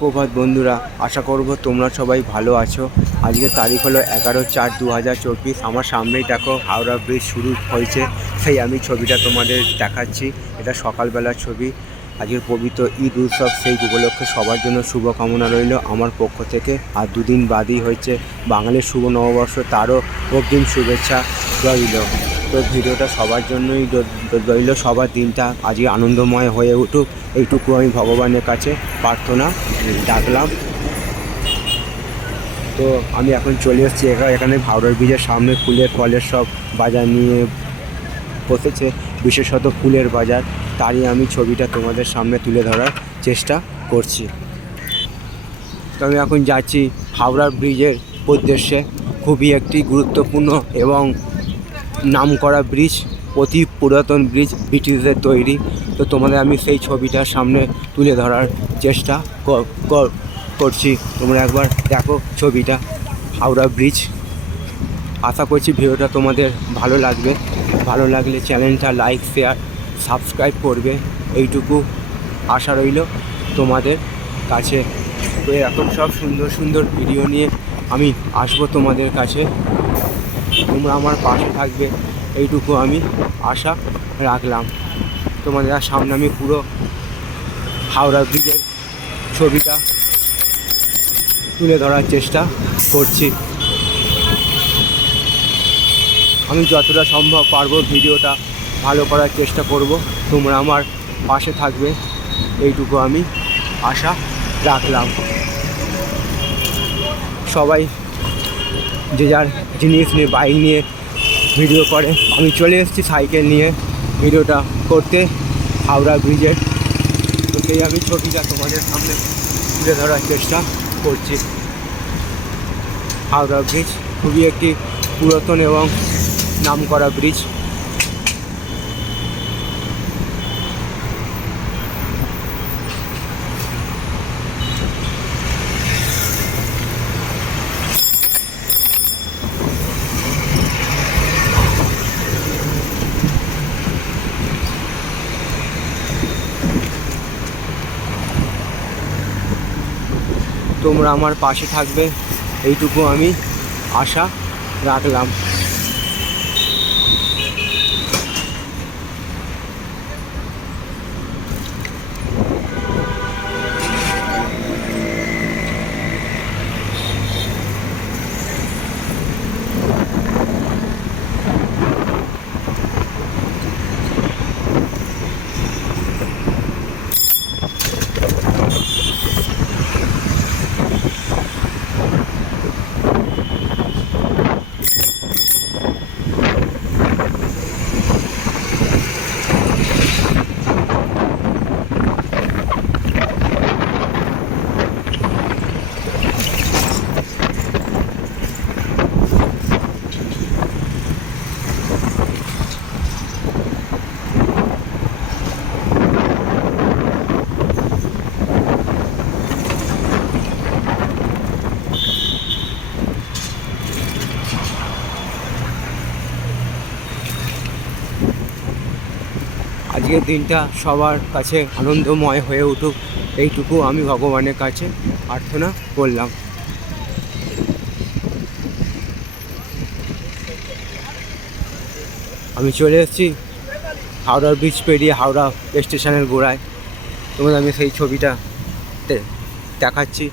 প্রভাত বন্ধুরা, আশা করব তোমরা সবাই ভালো আছো। আজকে তারিখ হলো এগারো চার দু হাজার চব্বিশ। আমার সামনেই দেখো হাওড়া ব্রিজ শুরু হয়েছে। সেই আমি ছবিটা তোমাদের দেখাচ্ছি। এটা সকালবেলার ছবি। আজকের পবিত্র ঈদ উৎসব, সেই উপলক্ষে সবার জন্য শুভকামনা রইল আমার পক্ষ থেকে। আর দুদিন বাদই হয়েছে বাঙালির শুভ নববর্ষ। তারও অগ্রিম শুভেচ্ছা রইল। তো ভিডিওটা সবার জন্যই রইল সবার দিনটা আজকে আনন্দময় হয়ে উঠুক। এইটুকু আমি ভগবানের কাছে প্রার্থনা ডাকলাম তো আমি এখন চলে এসেছি এখানে ভাওড়ার ব্রিজের সামনে ফুলের ফলের সব বাজার নিয়ে বসেছে। বিশেষত ফুলের বাজার। তারই আমি ছবিটা তোমাদের সামনে তুলে ধরার চেষ্টা করছি। তো আমি এখন যাচ্ছি হাওড়া ব্রিজের উদ্দেশ্যে। খুবই একটি গুরুত্বপূর্ণ এবং নামকরা ব্রিজ, অতি পুরাতন ব্রিজ, ব্রিটিশদের তৈরি। তো তোমাদের আমি সেই ছবিটার সামনে তুলে ধরার চেষ্টা কর- কর- করছি। তোমরা একবার দেখো ছবিটা, হাওড়া ব্রিজ। আশা করছি ভিডিওটা তোমাদের ভালো লাগবে। ভালো লাগলে চ্যানেলটা লাইক, শেয়ার, সাবস্ক্রাইব করবে। এইটুকু আশা রইল তোমাদের কাছে। তো এরকম সব সুন্দর সুন্দর ভিডিও নিয়ে আমি আসব তোমাদের কাছে। তোমরা আমার পাশে থাকবে। এইটুকু আমি আশা রাখলাম। তোমাদের সামনে আমি পুরো হাওড়া ব্রিজের ছবিটা তুলে ধরার চেষ্টা করছি। আমি যতটা সম্ভব পারব ভিডিওটা ভালো করার চেষ্টা করব। তোমরা আমার পাশে থাকবে। এইটুকু আমি আশা রাখলাম। সবাই, যে যার জিনিস নিয়ে বাইক নিয়ে ভিডিও করে। আমি চলে এসেছি সাইকেল নিয়ে ভিডিওটা করতে, হাওড়া ব্রিজে। তো সেই আমি ছবিটা তোমাদের সামনে তুলে ধরার চেষ্টা করছি। হাওড়া ব্রিজ খুবই একটি পুরাতন এবং নাম করা ব্রিজ। তোমরা আমার পাশে থাকবে। এইটুকু আমি আশা রাখলাম। আজকের দিনটা সবার কাছে আনন্দময় হয়ে উঠুক। এইটুকু আমি ভগবানের কাছে প্রার্থনা করলাম। আমি চলে এসেছি হাওড়া ব্রিজ পেরিয়ে হাওড়া স্টেশনের গোড়ায়। তোমাদের আমি সেই ছবিটা দেখাচ্ছি।